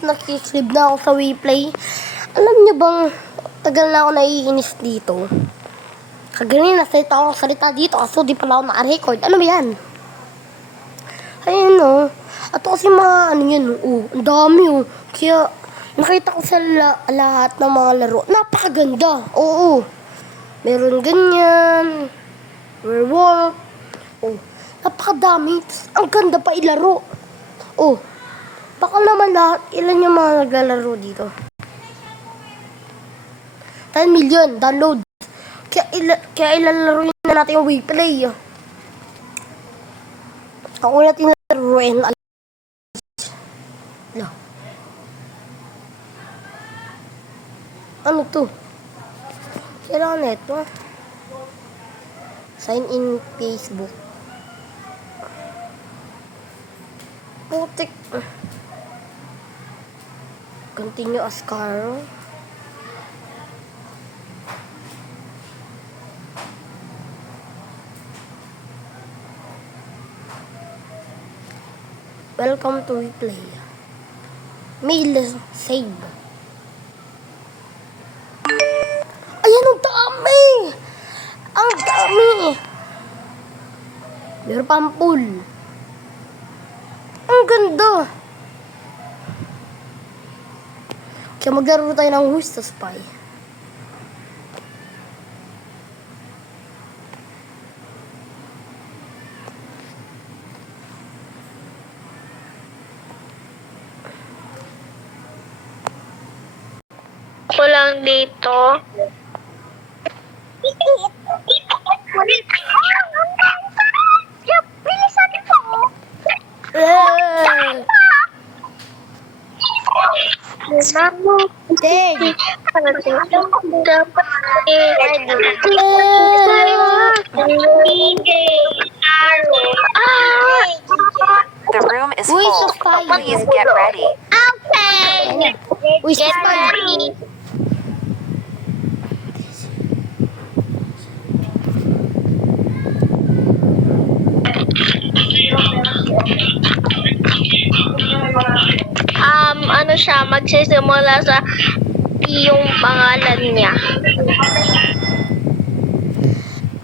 nakikislib na ako sa WePlay. Alam niyo bang, tagal na ako naiinis dito. Kagaling nasalita akong salita dito, kaso di pala ako naka-record. Ano ba yan? Ayun o. At kasi mga ano yun, ang dami o. Kaya, nakita ko sa lahat ng mga laro. Napakaganda. Oo. Meron ganyan. Werewolf. Oh. Napakadami. Ang ganda pa ilaro. Oh. Baka naman lahat, ilan yung mga naglalaro dito? 10 million download. Kaya ilalaruin na natin yung WePlay. Ako natin laruin. Ano to? Kailangan na ito. Sign in Facebook. Putik. Continue as Carl. Welcome to WePlay. Mail save. Ayan, ang dami! Ang dami! Meron pang pool. Ang ganda! Kaya maglaro tayo ng Who's the Spy. Ako lang dito. Bilisan po. Dang! The room is Who is full. the spy? Please get ready. Okay. Who's the Get spy? ready. Ano siya, magsisimula sa yung pangalan niya.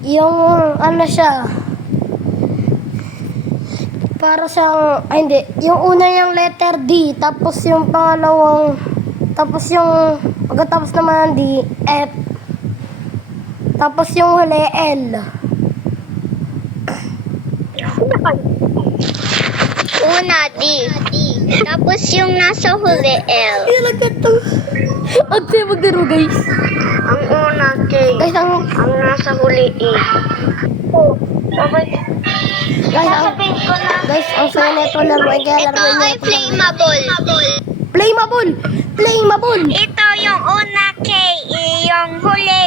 Yung ano siya, para siyang, ay hindi, yung una yung letter D, tapos yung pangalawang, tapos yung pagkatapos naman D, F, tapos yung huli L. Una, D. Tapos yung nasa huli, L. Ilang ganito. At siya maglaro guys. Ang una, K. Guys, ang nasa huli, E. Oh, okay. Guys, ang saya nito laruin, kaya Ito laruin ay niyo. flammable. Flammable! Flammable! Ito yung una, K. Yung huli, E.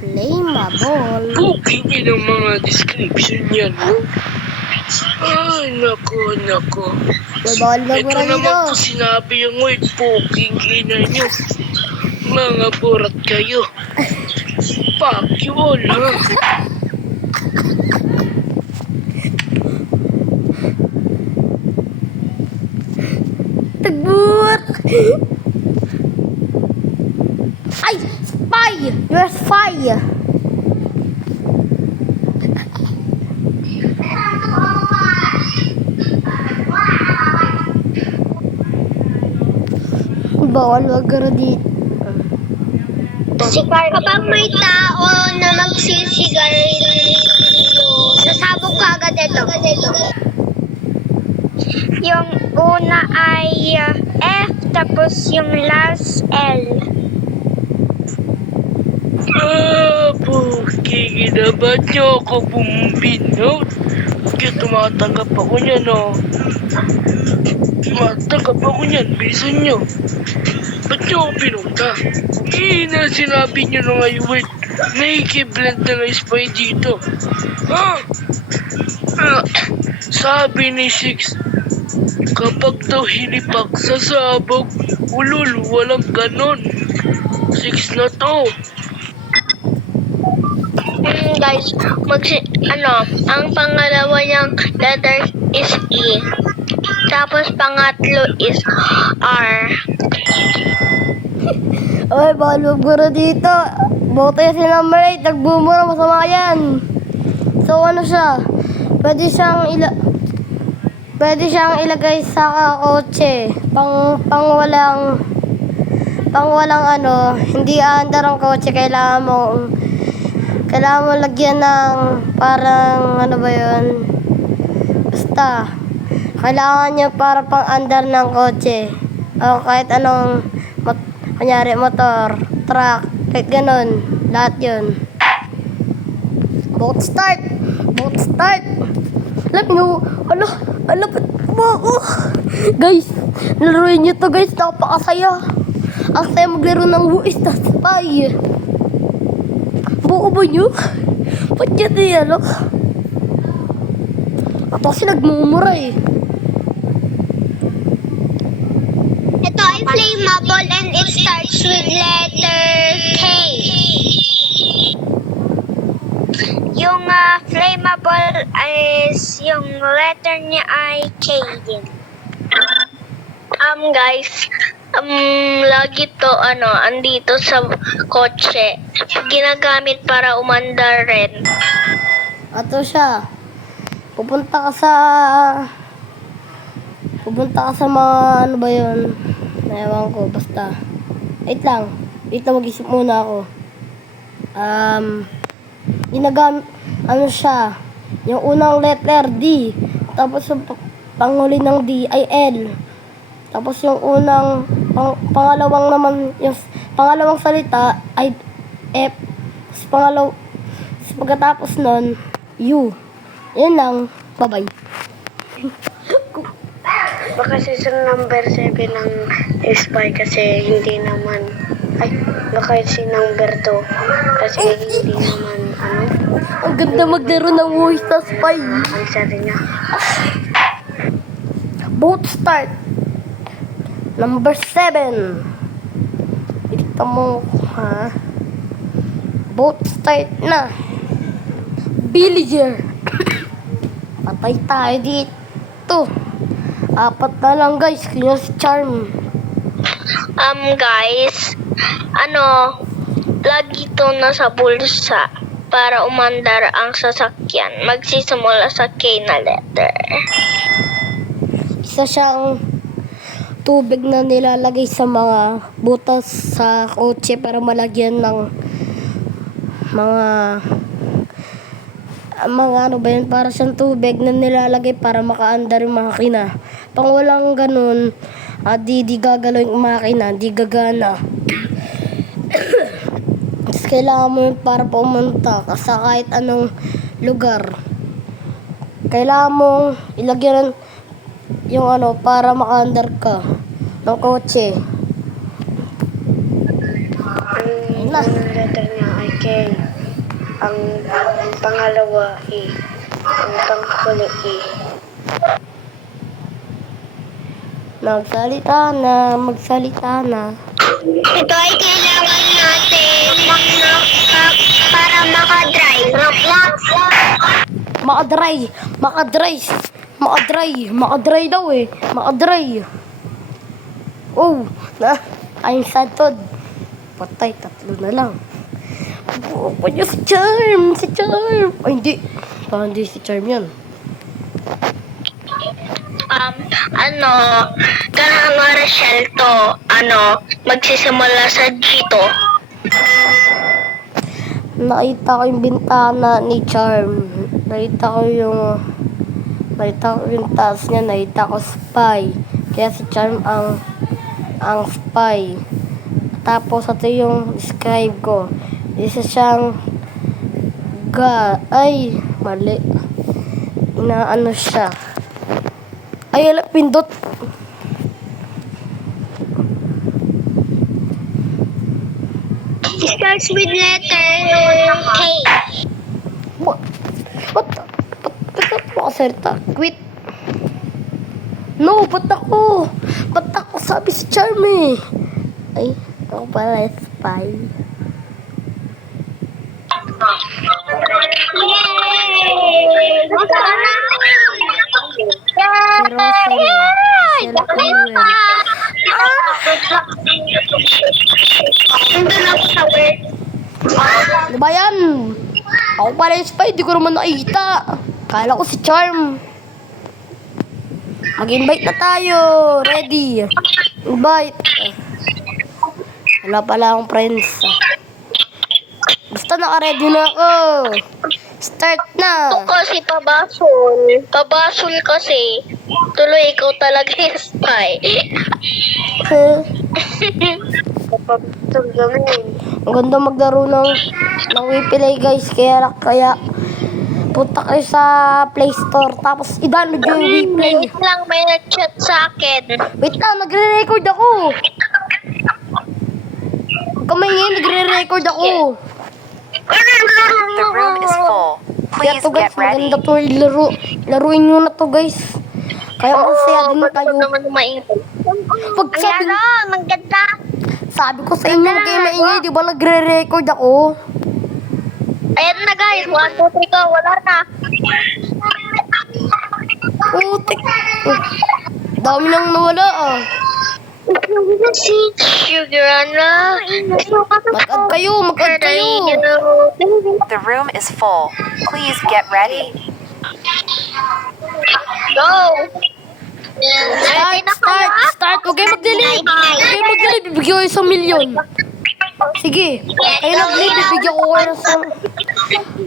Flammable. Booking ng mga description yan, no? Ay, nako. Bawal Ito magbura dito. naman po sinabi yung word, booking ina nyo. Mga burat kayo. Fuck you all, ha? Tagbut! Ay! Spy! You're a spy! Bawal magbura dito. Kapag may tao na magsisigarilyo, sasabog ka agad ito. Yung una ay F, tapos yung last L. Booking ina ba nyo ako bumbinot? Kaya tumatanggap ako niyan, no? Tumatanggap ako niyan, bilisan nyo. Ba't nyo ako pinunta? Na sinabi nyo na ngayon, wait, nakikiblend na ng spy dito. Ha? Sabi ni Six, kapag daw hinipak sa sabog, ulul, walang ganon. Six na to. Guys, ang pangalawa niyang letter is E. Tapos pangatlo is R. Ay, baka guro dito. Boto yan si number 8. Nagbumura, masama yan. So, ano siya? Pwede siyang ilagay sa kotse. Pang walang ano, hindi aandar ang kotse. Kailangan mo lagyan ng parang, ano ba yun? Basta, kailangan niya para pang andar ng kotse. O kahit anong, kunyari motor, truck, kahit ganun. Lahat yun. Boat start! Alam, ba't mo ako? Guys, laruin nyo to guys, napakasaya. Ang saya maglaro ng Who is the Spy? Buo ba nyo? Ba't yan yan, no? Ato kasi nagmumura eh. Ito ay flammable and it starts with letter K. Yung flammable is yung letter niya ay K din. Guys, lagi to andito sa kotse. Ginagamit para umandar rin. Ato siya. Pupunta ka sa mga ano ba yun? Ewan ko, basta. Wait lang, mag-isip muna ako. Ano siya? Yung unang letter D. Tapos yung panghuli ng D ay L. Tapos yung pangalawang naman, yung pangalawang salita ay F. Tapos pagkatapos nun, U. Yan lang. Bye-bye. Baka season number 7 ng Spy kasi hindi naman, baka si number 2 kasi hindi naman, Ang ganda maglaro ng Who is the Spy. answer niya. Boat start. Number 7. Ito mo, ha? Boat start na. Villager. Patay tayo dito. 4 na lang guys. Kaya si Charm. Guys, lagi to nasa bulsa para umandar ang sasakyan. Magsisimula sa K na letter. Isa siyang tubig na nilalagay sa mga butas sa kotse para malagyan ng mga ano ba yun, para siyang tubig na nilalagay para makaandar yung makina. Pang walang ganun, di gagalaw yung makina, di gagana. Tapos kailangan mo yun para pumunta ka sa kahit anong lugar. Kailangan mong ilagyan yung para makaandar ka ng kotse. Ang unang letter niya ay K. Ang pangalawa E. Ang panghuli E. Magsalita na. Ito ay kailangan natin para makadrive. Makadry daw eh. Makadry. Oh, I'm sad Todd. Patay, 3 na lang. Buo pa niya si Charm. Ay, hindi. Parang hindi si Charm yan. Kanang Rachel to, magsisimula sa G to. Nakita ko yung bintana ni Charm. Nakita ko yung taas niya. Nakita ko spy. Kaya si Charm ang spy. Tapos ito yung describe ko. Isa siyang ay, mali. Inaano siya. Ay, pindot. It starts with letter K. Ba't ako salita? Quit. No, ba't ako sabi si Charm eh. Ay, ako pala spy. Yay! Pero sa'yo. Nandun ako sa work. Ano ba yan? Ako pala yung spy, di ko naman nakita. Kala ko si Charm. Mag-invite na tayo. Ready. Invite. Wala pala akong friends. Basta naka-ready na ako. Start na. Ito kasi pabasol. Pabasol kasi. Tuloy ikaw talaga yung spy. Pabasol kami. Ang ganda maglaro ng Wiplay guys. Kaya punta kayo sa Play Store. Tapos i-download yung Wiplay. Wait lang, may nag-chat sa akin. Wait lang, nagre-record ako. Huwag ka maingay, nagre-record ako. The room is full. Kaya Please to guys, get ready. maganda to ilaro. Laruin nyo na to guys. Kaya masaya din ba't kayo. naman maingay? Pag sabi, ang ganda. sabi ko sa inyo, huwag kayo maingay. Di ba nagre-record ako? Ayan na guys, 1, 2, 3 ka, wala na. Putik. Dami nang nawala ah. Si Sugar na. Mag-add kayo, mag-add kayo. The room is full. Please get ready. Go! Start. Huwag kayo mag-delete. Huwag kayo mag-delete, bibigyan ko isang milyon. Sige, kayo nag-leave, bibigyan ko kayo ng isang...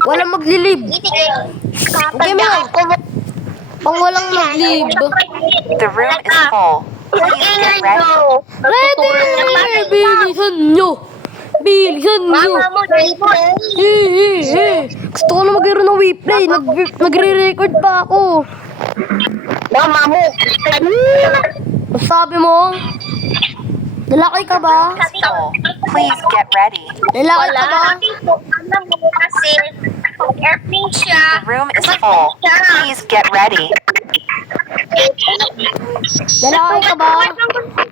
Walang mag-leave. Huwag kayo mga... Pang walang mag-leave. The room is full. Please get ready. Ready! Bilisan nyo! Bilisan nyo! Gusto ko na mag-iro ng Wiplay. Nagre-record pa ako. Mama mo. Ano sabi mo? Lalaki ka ba? Is full. Please get ready. Lalaki ka ba? Alam mo kasi, airplane siya. The room is full. Please get ready. Lalaki ka ba?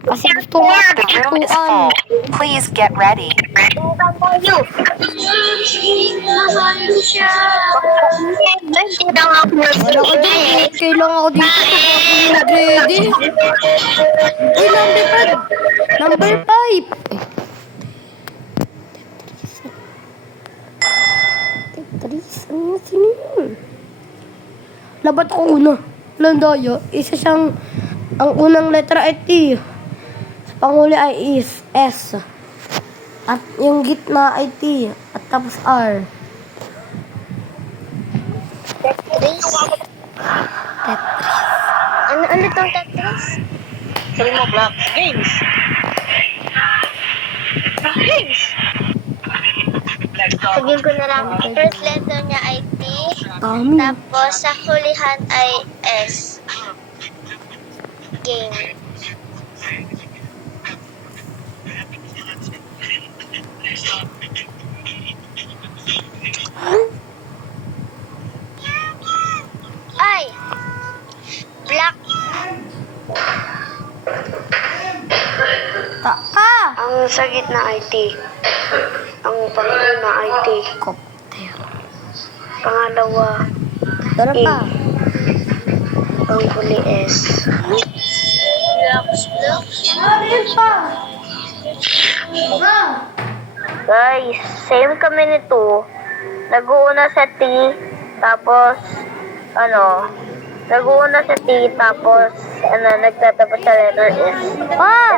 Kasi gusto ko The room is full. Please get ready. Wala ka dito. Kailangan ako dito. Ready? Uy, number 5. Tetris. Ano yung sino yun? Labat ako una. Landaya. Isa siyang, ang unang letra ay T. Sa panghuli ay S. At yung gitna ay T. At tapos R. Tetris? Ano tong Tetris? Sabi mo, Black. Games. Games. Sabihin ko na lang, first letter niya ay T, Dami. tapos sa hulihan ay S. Game. Ay! Black. Ang sa gitna ay T. Ang panguna ay T. Kopter. Pangalawa, Tara pa. panghuli S. Guys, same kami nito. Nag-uuna sa T, tapos, nag-uuna sa T, tapos, nagtatapos sa letter S. Bye-bye.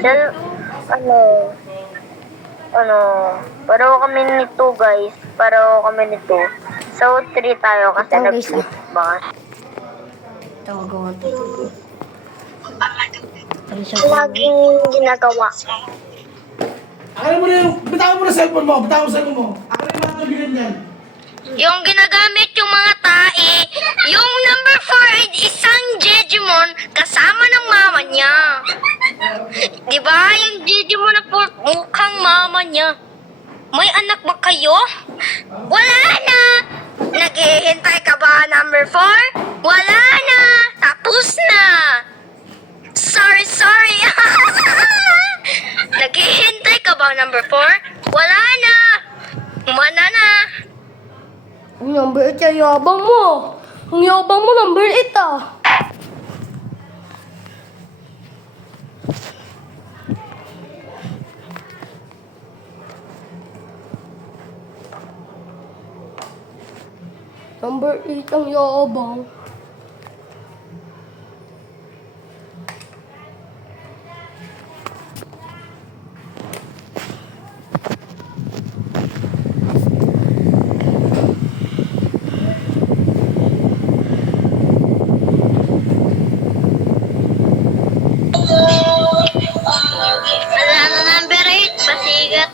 Then, pareho kami nito, guys. Pareho kami nito. So, 3 tayo kasi Ito, guys, nag-flip ba? Tawagawan to. Laging ginagawa. Akin mo na yung, bitawan mo na cellphone mo, bitawan mo cellphone mo. Akin na yung mga tubigan yan. Yung ginagamit yung mga tae, yung number 4 ay isang Jejimon kasama ng mama niya. Di ba? Yung Jejimon na mukhang mama niya. May anak ba kayo? Wala na! Naghihintay ka ba, number 4? Wala na! Tapos na! Sorry! Naghihintay ka ba, number 4? Wala na! Umana na! Ang number 8 ay yabang mo. Ang yabang mo, number 8 ah. number 8 ang yabang. Wala na number 8, pasigat.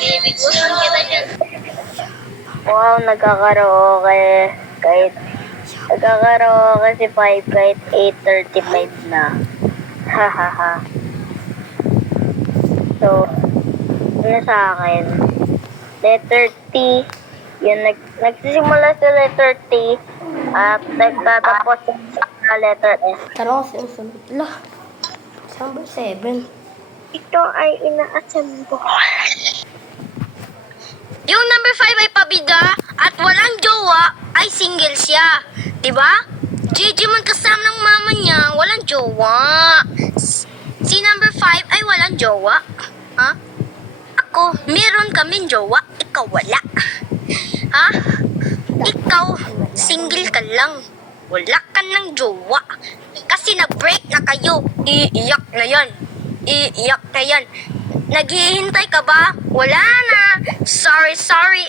Bibigusan kita dyan. Wow, nagkakaraoke kahit nagkakaraoke si 5 kahit 8:35 na. Hahaha. So, ano sa akin? Letter T. Yun, nagsisimula sa letter T at nagtatapos sa letter S. Tanong kasi ang sunod. Lah, number 7. Ito ay ina-assemble. Yung number 5 ay pabida at walang jowa ay single siya. Diba? Digimon kasama ng mama niya, walang jowa. Si number 5 ay walang jowa. Ha? Ako, meron kaming jowa, ikaw wala. Ha? Ikaw, single ka lang. Wala ka ng jowa. Kasi na-break na kayo. Iiyak na yan. Iiyak na yan. Naghihintay ka ba? Wala na. Sorry, sorry.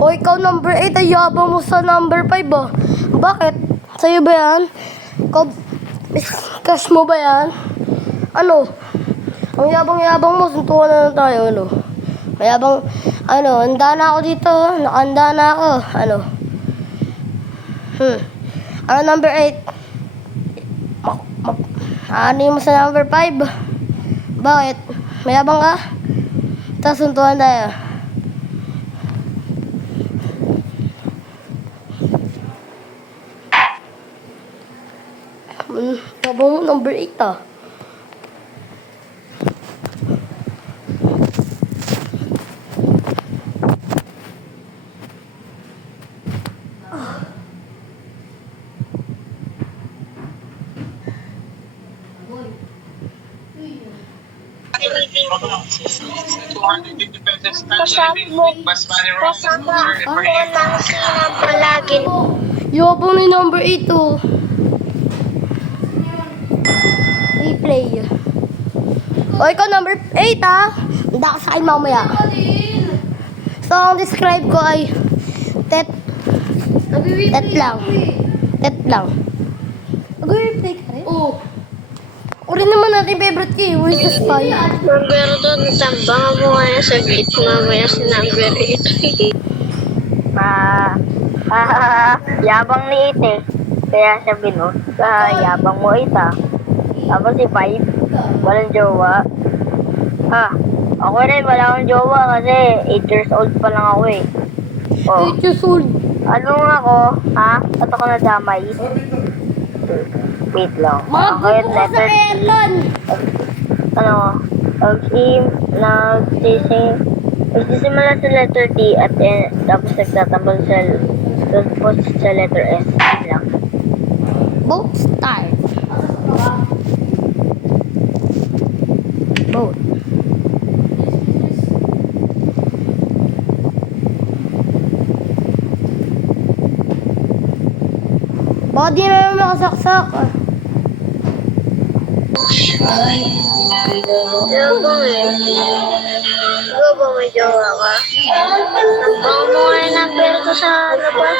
O ikaw number 8, ay yabang mo sa number 5 ah. Bakit? Sa'yo ba yan? Ikaw, cash mo ba yan? Ano? Ang yabang-yabang mo, suntukan na lang tayo, ano? Mayabang, ano, handa na ako dito, nakahanda na ako, ano? Ano number 8? Ano mo sa number 5? Bakit? Mayabang ka? Tapos suntukan tayo. Yabang mo number 8 ah. Kasama ako ng sinang palagi. Yabang ni number 8 oh. Replay. O ikaw number 8 ah. Handa ka sa akin mamaya. So ang describe ko ay tet lang. Tet lang. Mag-replay ka rin? Oo. Uri naman natin favorite key. Where's the spy? Number doon, tambangan mo kaya sa gate mamaya si number 8. Yabang ni 8 eh. Kaya siya binot. Yabang mo 8 ah. Tapos si 5, walang jowa. Ako rin, wala akong jowa kasi 8 years old pa lang ako eh. Oh, 8 years old. ano nga ako, ha? Ba't ako nadamay? Wait lang. Ako Magulo yung ka sa letter T. aircon. Ano, nagsisimula sa letter T at tapos nagtatambal tapos sa letter S. Yun lang. Both start. Both. Baka di na naman makasaksak. Yabang eh. Ikaw ba may jowa ka? Nagbango mo nga yung number ko sa labas.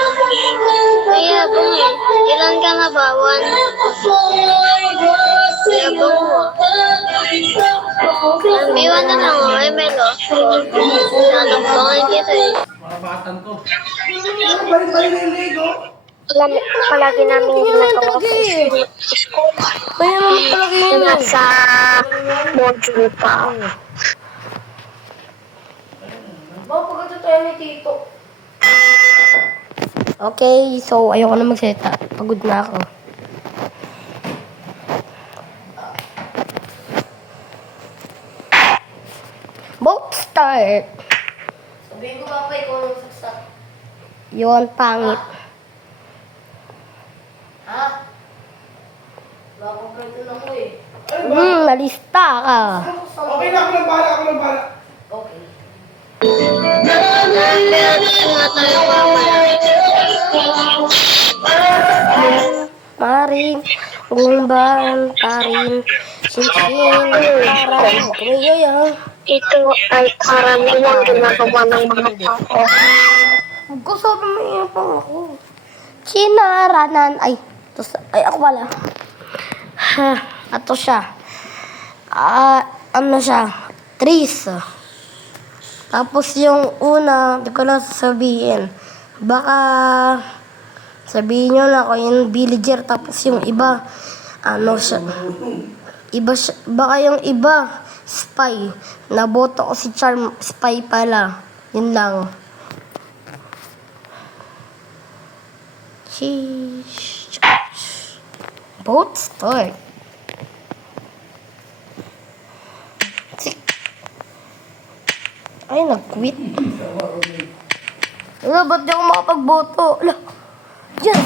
Ay, yabang eh. Ilan ka na ba? 1? Yabang mo. B1 na lang oh. Ay, Melo. Nanagbangan kita eh. Mabatan to. Balik-balik na yung Lego. Palagi namin ginagawa sa school. Kaya naman talaga yun. Nasa module pa. Baka pagkata tayo ni Tito. Okay, so ayoko na mag-seta. Pagod na ako. Both start. Sabihin ko ba pa ikaw nang saksak? Yun, pangit. Ha? Nalista ka. Okay na, ako nang bahala, ako nang bahala. Maring, gumban, tarin, sinsin, parang, kumiyaya. Ito ay karaniwang ginagawa ng mga tao. Huwag ko sabi mo yun pang ako. Sinaranan, ay ako pala. Ato siya. Ano siya? Trees. Tapos yung una, di ko lang sasabihin. Baka sabihin nyo na ako yung villager. Tapos yung iba, ano siya. Baka yung iba, spy. Naboto ko si Charm, spy pala. Yun lang. Sheesh. Boat start. Ay, nag-quit. Wala, ba't di ako makapagboto? Wala. Yes!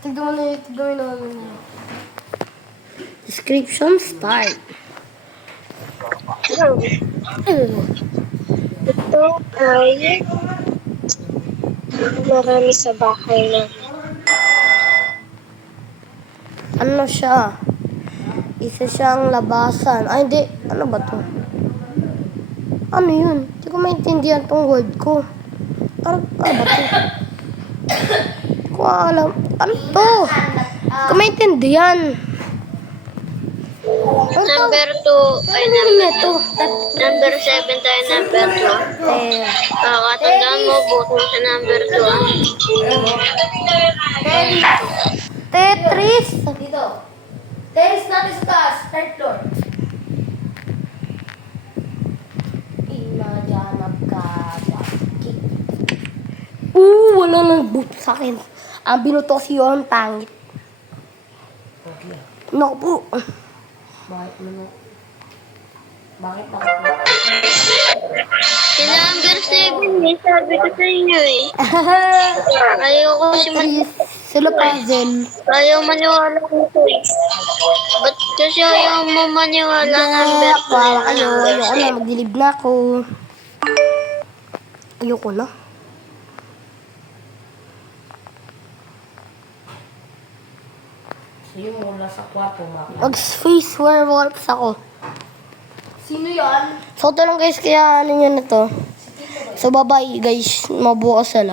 Tignan mo na yun, tignan mo namin yun. Description start. Ito ay marami sa bahay na Ano siya? Isa siyang labasan. Ay, hindi. Ano ba to? Ano yun? Hindi ko maintindihan tong word ko. Ano ba to? Hindi ko alam. Ano to? Hindi ko maintindihan. Ano to? number 2 ay Ano yun ito? number 7 tayo number 2. Katandaan mo, boto mo sa number 2. Tetris. Dito. Tetris natin sa taas. Third floor. Inajanap ka. Wala nang boot sa akin. Ang binuto ko si Yohan pangit. Naku po. Bakit mo? Bakit po? Si number 7 eh, sabi ko sa inyo eh. Ayoko si Tetris. Sila puzzle. ayaw maniwala nito eh. Ba't kasi ayaw mo maniwala number 2? Para kayo. Ayoko na. Magdilib na ako. Ayoko na. Mag-face werewolves ako. Sino yan? So, ito lang guys. Kaya ano nyo na to. So, bye-bye guys. Mabukas na lang.